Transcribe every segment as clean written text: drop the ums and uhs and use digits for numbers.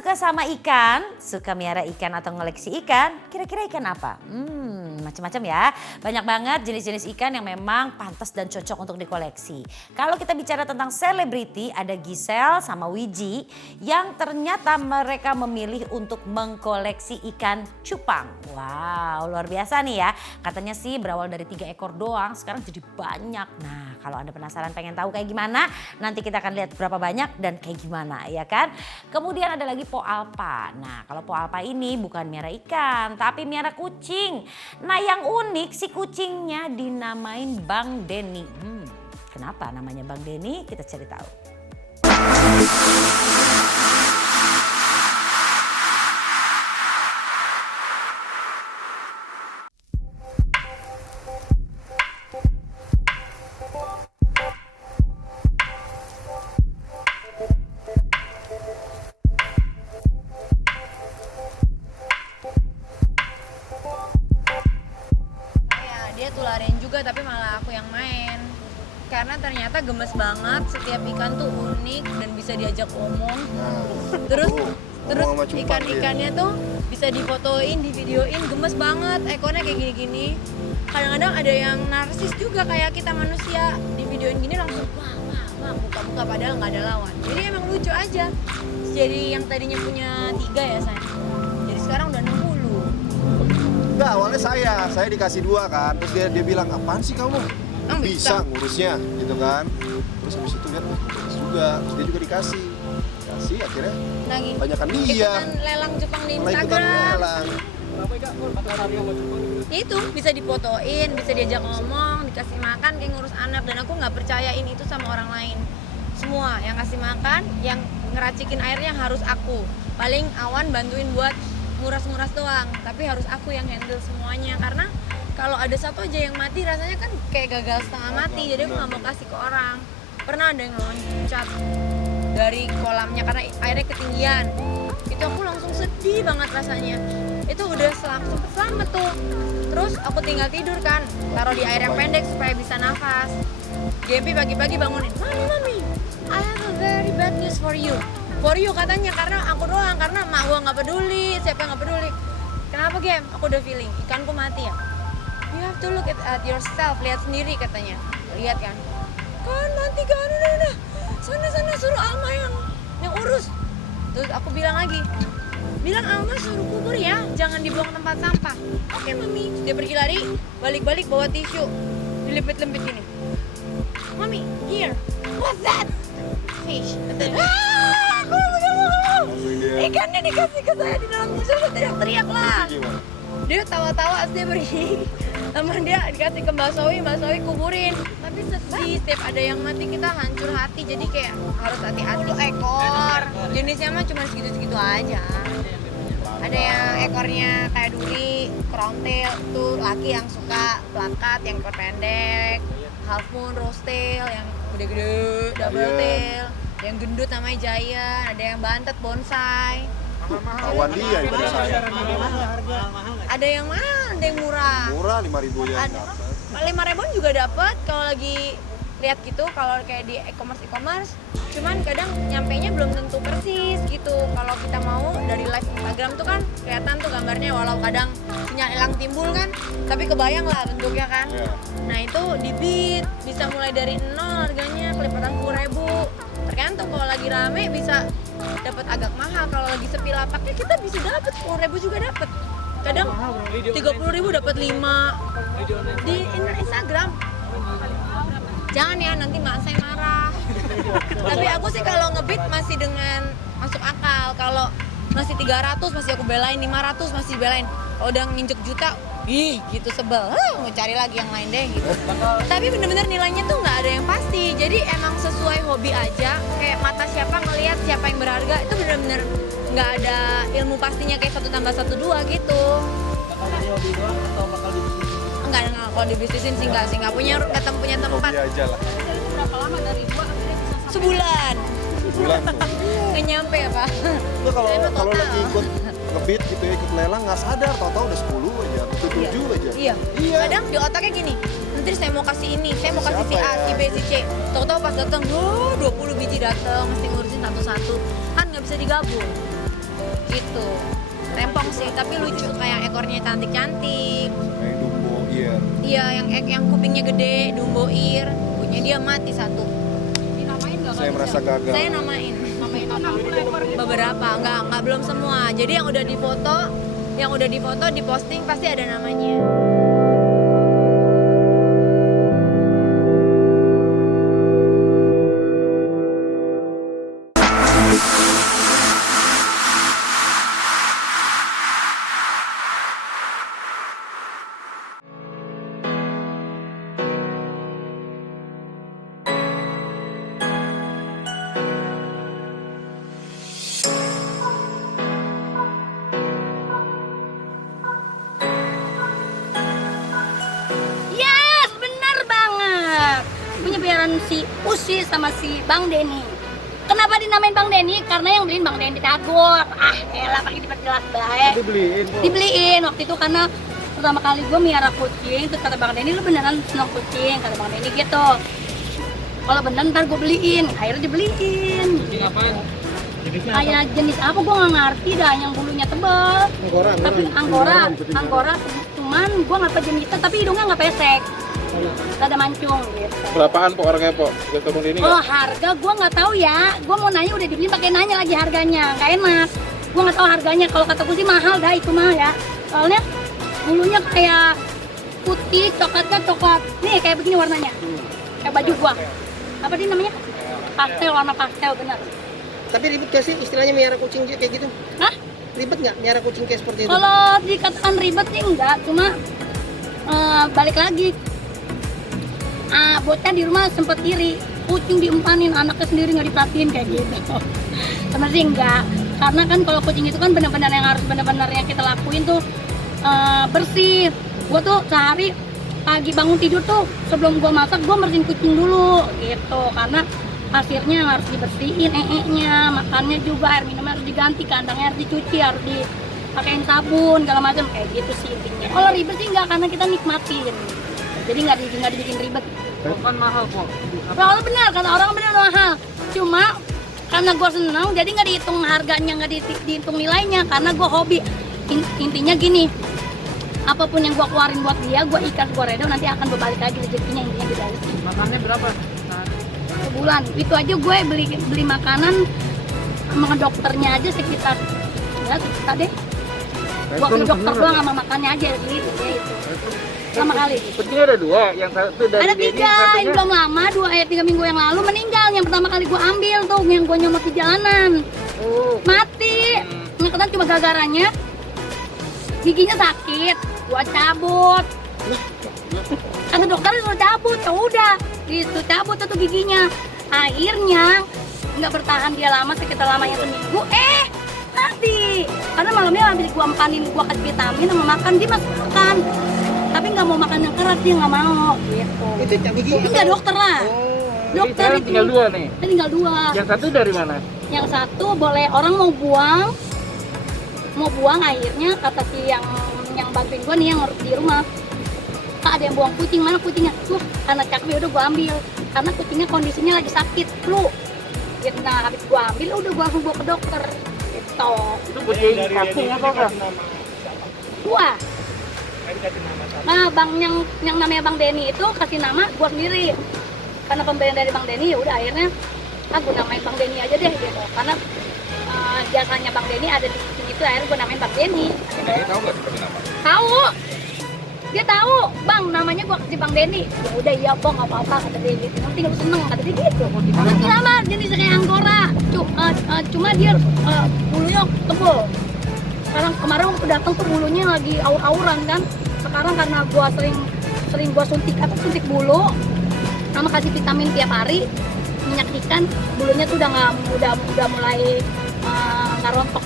suka sama ikan, suka miara ikan atau ngoleksi ikan, kira-kira ikan apa? Macam-macam ya. Banyak banget jenis-jenis ikan yang memang pantas dan cocok untuk dikoleksi. Kalau kita bicara tentang selebriti, ada Giselle sama Wiji yang ternyata mereka memilih untuk mengkoleksi ikan cupang. Wow, luar biasa nih ya. Katanya sih berawal dari 3 ekor doang, sekarang jadi banyak. Nah, kalau Anda penasaran pengen tahu kayak gimana, nanti kita akan lihat berapa banyak dan kayak gimana ya kan. Kemudian ada lagi Po Alpa. Nah, kalau Po Alpa ini bukan miara ikan, tapi miara kucing. Nah, yang unik si kucingnya dinamain Bang Denny. Kenapa namanya Bang Denny? Kita cari tahu. Dia tularin juga tapi malah aku yang main karena ternyata gemes banget, setiap ikan tuh unik dan bisa diajak omong. Terus ikan-ikannya tuh bisa difotoin, divideoin, gemes banget, ekornya kayak gini-gini. Kadang-kadang ada yang narsis juga kayak kita manusia, divideoin gini langsung wah buka-buka padahal nggak ada lawan. Jadi emang lucu aja. Jadi yang tadinya punya 3 ya sayang, jadi sekarang udah 60. Enggak, awalnya saya dikasih 2 kan, terus dia bilang apaan sih kamu? Bisa ngurusnya gitu kan. Terus habis itu lihat bagus juga, terus dia juga dikasih akhirnya Lagi banyakan dia. ikutan lelang Jepang di Malah ikutan Instagram. lelang. Itu bisa difotoin, bisa diajak ngomong, dikasih makan kayak ngurus anak, dan aku nggak percayain itu sama orang lain. Semua yang kasih makan, yang ngeracikin airnya harus aku. Paling Awan bantuin buat nguras-nguras doang, tapi harus aku yang handle semuanya karena kalau ada satu aja yang mati rasanya kan kayak gagal setengah mati, jadi aku nggak mau kasih ke orang. Pernah ada yang loncat dari kolamnya karena airnya ketinggian, itu aku langsung sedih banget rasanya. Itu udah sempet selamat tuh, terus aku tinggal tidur kan, taruh di air yang pendek supaya bisa nafas. Gempi pagi-pagi bangunin, mami, I have a very bad news for you katanya, karena aku doang, karena mak gua nggak peduli, siapa yang nggak peduli. Kenapa Gem? Aku udah feeling ikanku mati ya. You have to look at yourself, lihat sendiri katanya. Lihat kan mati kan, udah sana suruh Alma yang urus. Terus aku bilang lagi, bilang Alma suruh kubur ya, jangan dibuang tempat sampah. Oke mami. Terus dia pergi lari, balik bawa tisu, dilipet-lipet gini. Mami, here, what's that? Fish. Aku nggak mau. Ikannya dikasih ke saya di dalam tisu, saya teriak-teriak lah. Dia tawa-tawa, dia pergi. Sama dia dikasih ke Mbak Sowi kuburin. Tapi sedih, setiap ada yang mati kita hancur hati, jadi kayak harus hati-hati. Ekor, jenisnya mah cuma segitu-segitu aja. Ada yang ekornya kayak duri, crown tail, tuh laki yang suka plakat, yang ekor pendek, half moon, rose tail, yang gede-gede, double tail, yang gendut namanya giant, ada yang bantet, bonsai. Awan dia yang tadi saya. Ada yang mahal, ada yang murah. Murah 5.000 ya. 5.000 juga dapat kalau lagi lihat gitu, kalau kayak di e-commerce. Cuman kadang nyampenya belum tentu persis gitu. Kalau kita mau dari live Instagram tuh kan kelihatan tuh gambarnya, walau kadang sinyal hilang timbul kan, tapi kebayang lah bentuknya kan. Nah itu di bid bisa mulai dari 0 harganya, kelipatan 10.000. Tergantung, kalau lagi rame bisa dapat agak mahal, kalau lagi sepi lapaknya kita bisa dapat 10.000 juga dapat. Kadang 30.000 dapat 5 di Instagram. Jangan ya, nanti mak saya marah. Tapi aku sih kalau ngebit masih dengan masuk akal. Kalau masih 300 masih aku belain, 500 masih belain. Kalau udah nginjek juta, gitu sebel. Mau cari lagi yang lain deh gitu. Tapi bener-bener nilainya tuh nggak ada yang pasti. Jadi emang sesuai hobi aja. Kayak mata siapa ngelihat siapa yang berharga, itu bener-bener nggak ada ilmu pastinya kayak 1 tambah 1 2 gitu. Bakal jadi hobi doang atau bakal dibisnisin? Enggak, kalau dibisnisin sih nggak punya tempat. Hobi aja lah. Berapa lama dari 2 akhirnya bisa sampai Sebulan. Sebulan. Nggak nyampe ya Pak. Itu kalau lagi ikut ngebit gitu ya, ikut lelang nggak sadar, tahu-tahu udah 10 aja, 7 aja. Iya. Kadang di otaknya gini, nanti saya mau kasih ini, saya mau kasih si A, si B, si C. Tahu-tahu pas datang, 20 biji datang, mesti ngurusin satu-satu. Kan nggak bisa digabung. gitu. Rempong sih, tapi lucu kayak ekornya cantik-cantik. Kayak Dumbo Ear. Iya, yang kupingnya gede, Dumboir. Punya dia mati satu. Dinamain nggak? Saya merasa gagal. Saya namain Namain apa? beberapa, nggak belum semua. Jadi yang udah difoto, diposting pasti ada namanya. Yes, benar banget. Punya biaran si Usi sama si Bang Denny. Kenapa dinamain Bang Denny? Karena yang beliin Bang Denny Tagor. Elah pakai diperjelas baik. Dibeliin kok. Dibeliin waktu itu karena pertama kali gue miara kucing, terus kata Bang Denny, lu beneran senang kucing? Kata Bang Denny gitu. Kalau beneran ntar gue beliin, akhirnya dibeliin. Kucing apaan? Jenisnya Kayak jenis apa gue nggak ngerti dah, yang bulunya tebal. Tapi Anggora, cuman gue nggak tahu jenisnya, tapi hidungnya nggak pesek. Rada mancung gitu. Berapaan po harganya po? Udah ketemu ini Oh harga gue nggak tahu ya, gue mau nanya udah dibeli pakai nanya lagi harganya, nggak enak. Gue nggak tahu harganya, kalau kata gue sih mahal dah itu mah ya. Soalnya bulunya kayak putih, coklatnya coklat. Nih kayak begini warnanya, kayak baju gua. Apa sih namanya? Pastel, warna pastel bener. Tapi ribet gak sih istilahnya miara kucing kayak gitu? Hah? Ribet nggak miara kucing kayak seperti itu? Kalau dikatakan ribet sih enggak, cuma balik lagi. Bocah di rumah sempet iri, kucing diumpanin, anaknya sendiri nggak diperhatiin kayak gitu. Sebenarnya sih enggak, karena kan kalau kucing itu kan benar-benar yang harus benar-benar yang kita lakuin tuh bersih. Gua tuh sehari pagi bangun tidur tuh sebelum gua masak gua bersihin kucing dulu gitu, karena pasirnya harus dibersihin, nya makannya juga, air minumnya harus diganti, kandangnya harus dicuci, harus dipakein sabun segala macam kayak gitu sih intinya. Kalau ribet sih enggak, karena kita nikmatin, jadi nggak dibikin ribet. kan mahal po. Kalau benar kata orang benar mahal, cuma karena gue seneng jadi nggak dihitung harganya, nggak dihitung nilainya, karena gue hobi. Intinya gini, apapun yang gue keluarin buat dia, gue ikhlas, gue reda, nanti akan berbalik lagi rezekinya, intinya gitu aja sih. Makannya berapa? Sebulan itu aja gue beli makanan sama dokternya aja sekitar deh. Gue ke dokter doang sama makannya aja gitu ya itu. Sama kali. Kucingnya ada dua, yang satu dari Ada Denny, 3, satunya- yang belum lama, 3 minggu yang lalu meninggal. Yang pertama kali gue ambil tuh, yang gue nyomot di jalanan. Oh. Mati. Yang kedua cuma gara-garanya giginya sakit, gue cabut. Kata dokter suruh cabut, ya udah, itu cabut tuh giginya. Akhirnya nggak bertahan dia lama, sekitar lamanya seminggu. Mati. Karena malamnya habis gue empanin, gue kasih vitamin sama makan, dia masih makan. Tapi nggak mau makan yang keras, dia nggak mau gitu. Itu gigi. Enggak dokter lah. Jadi Dokter sekarang itu. tinggal dua nih. Tinggal 2. Yang satu dari mana? Yang satu boleh orang mau buang akhirnya kata si yang bantuin gua nih yang di rumah, Kak ada yang buang kucing, mana kucingnya? Karena cakep udah gua ambil, karena kucingnya kondisinya lagi sakit flu gitu. Nah habis gua ambil udah gua langsung bawa ke dokter gitu. Itu kucing kampung apa enggak? Gua nah bang yang namanya Bang Denny itu kasih nama gua sendiri, karena pemberian dari Bang Denny, ya udah akhirnya gua namain Bang Denny aja deh gitu, karena jasanya Bang Denny ada di sini itu, akhirnya gua namain Bang Denny. Tahu nggak seperti nama? Tahu, dia tahu Bang, namanya gua kasih Bang Denny. Ya udah iya Bang, nggak apa-apa kata dia gitu, nanti lu seneng kata dia gitu. Masih lama jenisnya kayak Anggora, cuma dia bulunya tebal. Sekarang kemarin waktu datang tuh bulunya lagi aur-auran kan. Sekarang karena gua sering gua suntik bulu sama kasih vitamin tiap hari, minyak ikan, bulunya tuh udah mulai nggak rontok.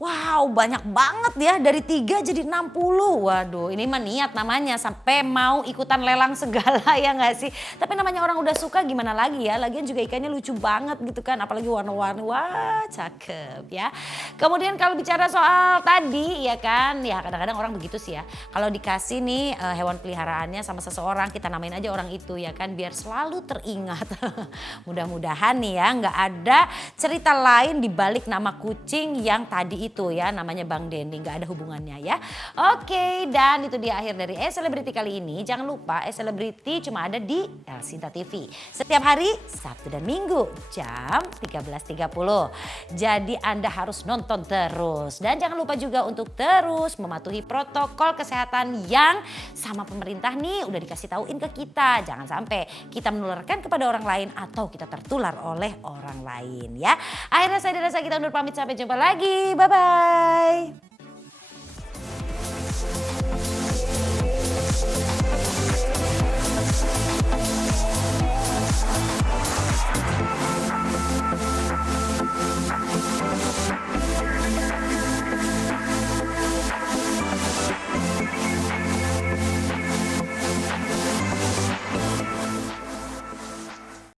Wow, Wow, banyak banget ya, dari 3 jadi 60. Waduh, ini mah niat namanya, sampai mau ikutan lelang segala ya nggak sih? Tapi namanya orang udah suka gimana lagi ya, lagian juga ikannya lucu banget gitu kan, apalagi warna-warni, wah cakep ya. Kemudian kalau bicara soal tadi ya kan, ya kadang-kadang orang begitu sih ya. Kalau dikasih nih hewan peliharaannya sama seseorang, kita namain aja orang itu ya kan, biar selalu teringat. Mudah-mudahan nih ya nggak ada cerita lain di balik nama kucing yang tadi itu ya, namanya Bang Denny, nggak ada hubungannya ya. Oke, dan itu dia akhir dari Selebriti kali ini. Jangan lupa Selebriti cuma ada di El Sinta TV. Setiap hari Sabtu dan Minggu jam 13.30. Jadi Anda harus nonton terus. Dan jangan lupa juga untuk terus mematuhi protokol kesehatan yang sama pemerintah nih udah dikasih tauin ke kita. Jangan sampai kita menularkan kepada orang lain atau kita tertular oleh orang lain ya. Akhirnya saya dan Rasa kita undur pamit, sampai jumpa lagi. Bye-bye.